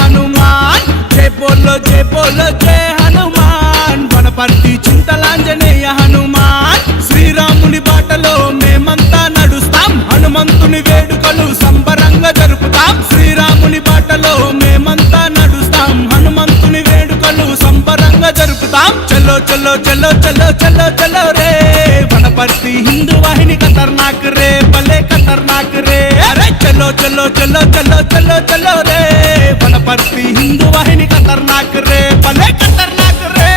హనుమాన్ జై బోలో జై హనుమాన్ వనపర్తి చింతలాంజనేయ హనుమాన్ శ్రీరాముని బాటలో మేమంతా నడుస్తాం హనుమంతుని వేడుకలు సంబరంగా జరుపుతాం శ్రీరాముని బాటలో మేమంతా నడుస్తాం హనుమంతుని వేడుకలు సంబరంగా జరుపుతాం చలో చలో చలో చలో చలో చలో రే వనపర్తి హిందూ వాహిని ఖతర్నాక్ రే భలే ఖతర్నాక్ రే అరే చలో చలో చలో చలో చలో చలో రే వనపర్తి హిందూ వాహిని ఖతర్నాక్ రే భలే ఖతర్నాక్ రే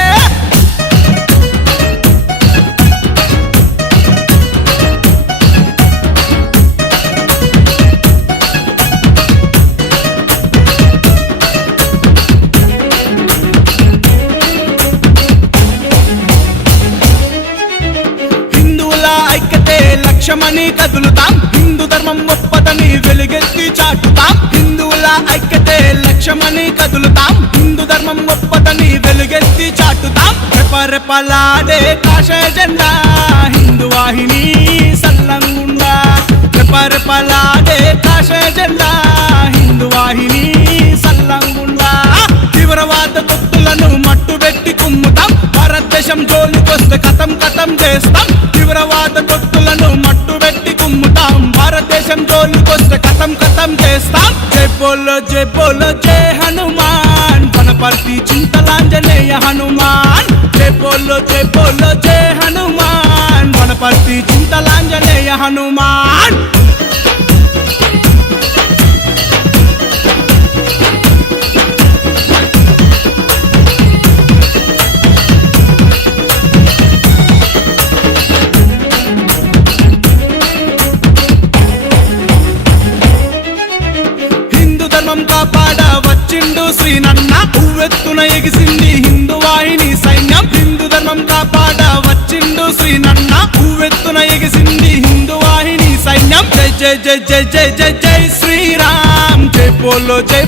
లక్ష్యమని కదులుతాం హిందూ ధర్మం గొప్పదని వెలుగెత్తి చాటుతాం హిందువుల ఐక్యతే లక్ష్యమని కదులుతాం హిందూ ధర్మం గొప్పదని వెలుగెత్తి చాటుతాం రెపరెపలాడే కాషాయ జెండా హిందూ వాహిని సల్లంగుండా రెపరెపలాడే కాషాయ జెండా హిందూ వాహిని సల్లంగుండా తీవ్రవాద తొత్తులను మట్టుబెట్టి కుమ్ముతాం భారతదేశం జోలికొస్తే కథం కథం చేస్తాం తీవ్రవాద తొత్తులను మట్టుబెట్టి కుమ్ముతాం భారతదేశం జోలికొస్తే కథం కథం చేస్తాం జై బోలో జై హనుమాన్ వనపర్తి చింతలాంజనేయ హనుమాన్ జై బోలో జై హనుమాన్ వనపర్తి చింతలాంజనేయ హనుమాన్ కాపాడ వచ్చిండు శ్రీనన్న ఉవ్వెత్తున ఎగిసింది హిందూ వాహిని సైన్యం హిందూ ధర్మం కాపాడ వచ్చిండు శ్రీనన్న ఉవ్వెత్తున ఎగిసింది హిందూ వాహిని సైన్యం జై జై జై జై జై జై జై శ్రీరామ్ జై బోలో జై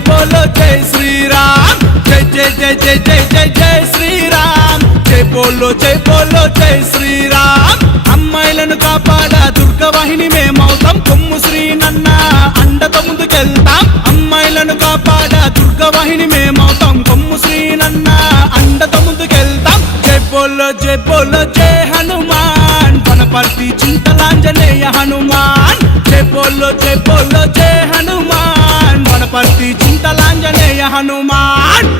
శ్రీరామ్ జై జై జై జై జై జై జై శ్రీరామ్ జై బోలో జై శ్రీరామ్ అమ్మాయిలను కాపాడ దుర్గవాహిని మేమవుతాం కొమ్ము శ్రీనన్న అండతో ముందుకెళ్తాం అమ్మాయిలను కాపాడ దుర్గవాహిని మేమవుతాం కొమ్ము శ్రీనన్న అండతో ముందుకెళ్తాం జై బోలో జై హనుమాన్ వనపర్తి చింతలాంజనేయ హనుమాన్ జై బోలో జై హనుమాన్ వనపర్తి చింతలాంజనేయ హనుమాన్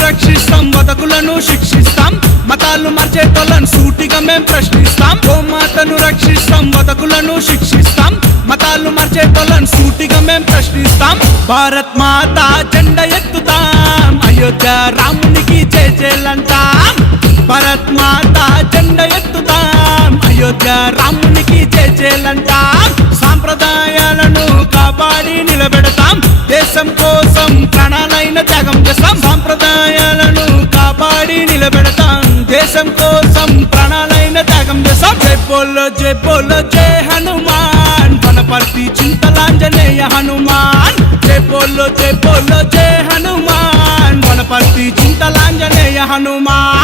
రక్షిస్తాం బతుకులను శిక్షిస్తాం మతాలు మార్చేటోళ్ళను సూటిగా మేం ప్రశ్నిస్తాం గోమాతను రక్షిస్తాం బతుకులను శిక్షిస్తాం మతాలు మార్చేటోళ్ళను సూటిగా మేం ప్రశ్నిస్తాం భారత్ మాతా జెండా ఎత్తుతాం అయోధ్య రామునికి జై జైలంటాం భారత్ మాతా జెండా ఎత్తుతాం అయోధ్య రామునికి జై జైలంటాం సాంప్రదాయాలను కాపాడి నిలబెడతాం దేశం కోసం ప్రాణాలైన త్యాగం చేస్తాం సాంప్రదాయాలను కాపాడి నిలబెడతాం దేశం కోసం ప్రాణాలైన త్యాగం చేస్తాం జై బోలో జై హనుమాన్ వనపర్తి చింతలాంజనేయ హనుమాన్ జై బోలో జై హనుమాన్ వనపర్తి చింతలాంజనేయ హనుమాన్